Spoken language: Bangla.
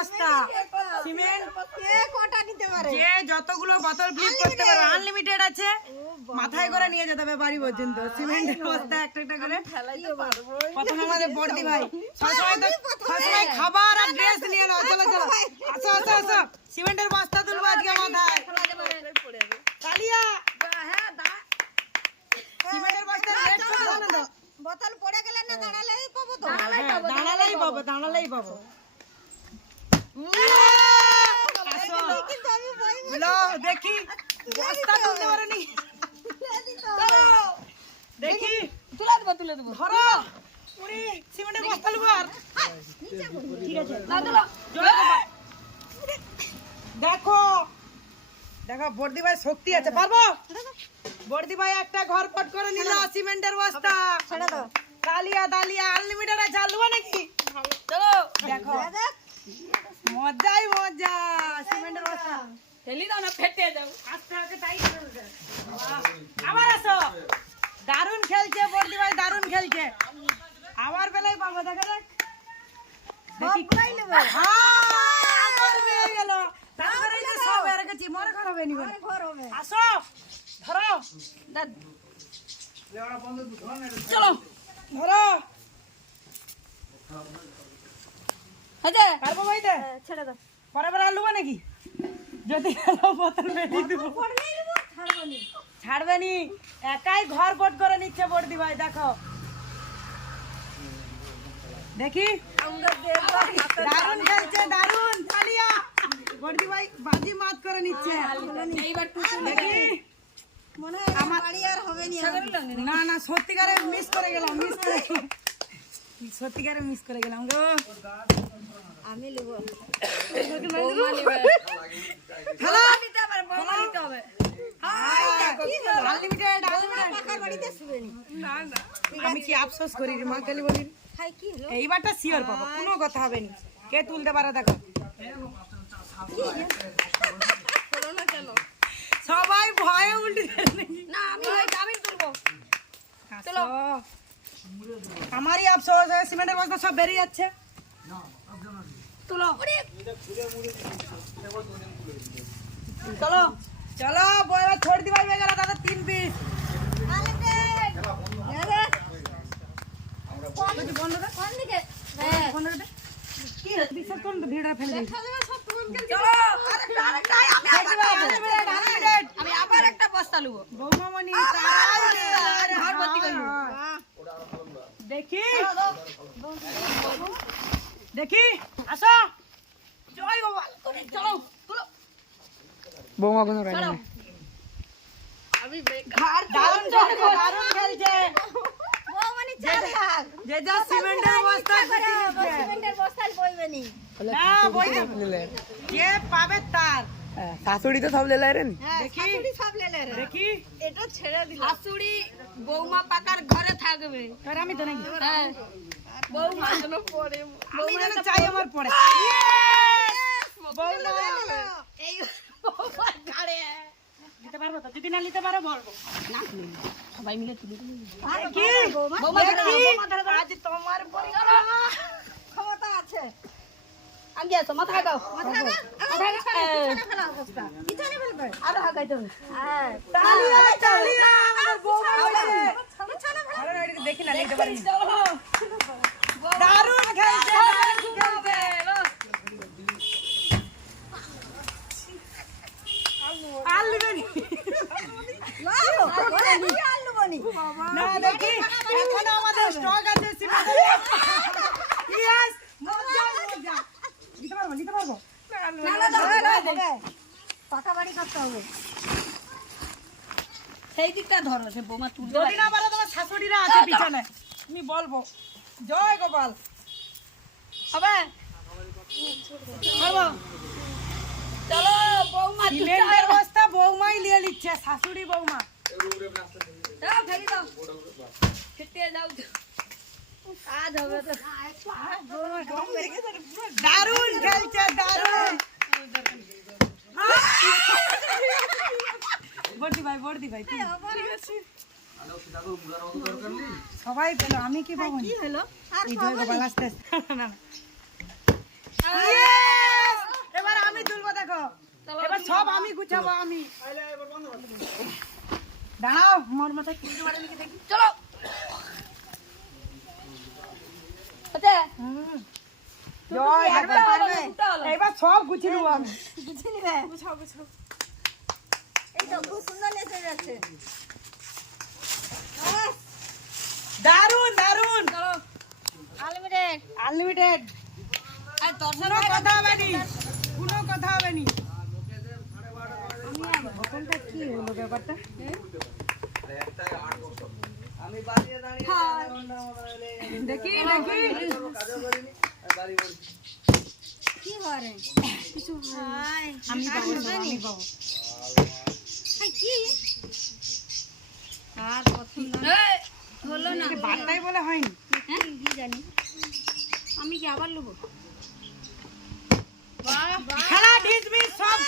বস্তা সিমেন্ট যে যতগুলো বোতল ফ্লিপ করতে পারো আনলিমিটেড আছে। মাথায় করে নিয়ে যেতে হবে বাড়ি পর্যন্ত সিমেন্টের বস্তা একটা একটা করে। প্রথম আমাদের বর্দি ভাই সবসময় খাবার আর ড্রেস নিয়ে নাও। চলো চলো আসো আসো আসো সিমেন্টের বস্তা তুলবো আজকে মাথায়। কালিয়া সিমেন্টের বস্তা রেট কত জানো তো? বোতল পড়ে গেলে না দাঁড়ালেই পাবো তো। দাঁড়ালেই পাবো দাঁড়ালেই পাবো। কিন্তু আমি ভয় লো দেখি বস্তা তুলতে পারোনি। দেখি তুলে দেবো ধরো পুরি সিমেন্টের বস্তা লুবার। ঠিক আছে দেখো দেখো বর্দি ভাই শক্তি আছে পারবো। বর্দি ভাই একটা ঘর পট করে নিল সিমেন্টের বস্তা। ছেড়ে দাও। কালিয়া দালিয়া আনলিমিটেড আছে আলুয়া নাকি? চলো দেখো মজাই মজা সিমেন্টের বস্তা। ঠেলি দাও না ফেটে যাও। আস্তে আস্তে টাইট করে আবার আসো। দারুণ খেলছে বর্দি ভাই দারুণ খেলছে। আবার বেলায় পাবো দেখা যাক। দেখি আমার বেয়ে গেল। তারপরে এই যে সব এর কাছে মনে খারাপ হয়নি বলে। আসো ধরো চলো ধরো হয়েছে পারবো ভাই দে ছেড়ে দাও। বরাবর আলু নাকি? যদি বোতল বেঁধে দেবো ছাড়বে নি। একাই ঘর পট করে নিচ্ছে বর্দি ভাই দেখো দেখি দারুণ খেলছে দারুণ তালিয়া। বর্দি ভাই বাজি মাত করে নিচ্ছে। দেখি মনে হয় আমার বাড়ি আর হবে না। না না সত্যিকারে মিস করে গেলাম সত্যিকারে মিস করে গেলাম গো। আমি লিব হ্যালো হবে আনলিমিটেড পাকার বাড়িতে শুবে নি। আমি কি আফসোস করি রে মা কালী বলি। খাই কি হলো এইবারটা শিওর পাবো কোনো কথা হবে না। কে তুলতে পারে দেখো সবাই ভয়ে উল্টে না আমি আমি তুলবো। চলো আমারই আফসোস সিমেন্টের বস্তা সব বেরিয়ে যাচ্ছে। তুলো চলো চলো বয়রা ছোড় দিবা হয়ে গেল দাদা 3 পিস বন্ধ দে কোন দিকে বন্ধ দে কি বিশ্বাস করুন তো ভিড়টা ফেলে দিই। চলো আমি আবার একটা বস্তা লুব। বৌমামণি ঘর ভর্তি করবো। দেখি দেখি আসো জয় বাবা চলো তুলো বৌমা কোনো রাখে না। আমি দারুণ খেলছে দারুণ খেলছে। বৌমানি চালাক। যে যা সিমেন্টের বস্তা সিমেন্টের বস্তায় বইবে নি। না বই কে পাবে তার শাশুড়ি তো সব লেলাই রে। হ্যাঁ দেখি। শাশুড়ি সব লেলে রে। দেখি এটা ছেড়ে দিল। শাশুড়ি বৌমা পাকার ঘরে থাকবে। তোর আমি তো নাকি হ্যাঁ বৌমা যেন পড়ে। আমি যেন চাই আমার পরে বৌমা এই বৌমা ঘাড়ে নিতে পারবো তো যদি না নিতে পারো বলবো না সবাই মিলে তুলি। কি বৌমা ধরে দাও, বৌমা ধরে দাও। আজ তোমার ক্ষমতা আছে। আগে আসো মাথা হাগাও মাথা হাগা পিছনে ফেলা অবস্থা পিছনে ফেলবে আর হাগাইতে হবে। হ্যাঁ তালিয়া তালিয়া আমাদের বৌমা পিছনে ফেলা। আরে দেখি না নিতে পারি দারুণ খেলছে দারুণ খেলছে। আলু বেনি লাও ওরে কি আলু বনি। না দেখি এখন আমাদের স্টক আছে সিমেন্টের ইয়েস মজা মজা নিতে পারবো না না দাও পাকা বাড়ি করতে হবে। সেই দিকটা ধরো সে বৌমা তুলতে যদি না পারো তোমার শাশুড়িরা আছে পিছনে তুমি বলবো জয় গোপাল হবে। পারবো। চলো বৌমা সিমেন্টের বস্তা বৌমাই নিয়ে নিচ্ছে শাশুড়ি বৌমা দাও ফেলি দাও খেতে যাও কাজ হবে তো। দারুণ খেলছে দারুণ বর্দি ভাই তুই। সবাই পেলো আমি কি পাবো কি হলো আর এই জয় গোপাল আস্তে আস্তে না না ইয়ে এবার সব আমি গুছাবো আমি দাঁড়াও মোর মাথায় কিনতে পারে নাকি দেখি চলো আচ্ছা জয় একটা হলো না, দুটো হলো। এবার সব গুছিয়ে নেবো আমি গুছিয়ে নিবে গুছাও গুছাও এই তো খুব সুন্দর লেগে যাচ্ছে দারুন দারুন চলো আনলিমিটেড আনলিমিটেড আর দর্শন কোনো কথা হবে নি কোনো কথা হবে নি বোতলটা কি হলো ব্যাপারটা দেখি দেখি কি করে কিছু হয় আমি পাবো আমি পাবো হাই কি আর পছন্দ হলো না বারটাই বলে হয়নি হ্যাঁ কি জানি আমি কি আবার নেবো খেলা ডিসমিস সব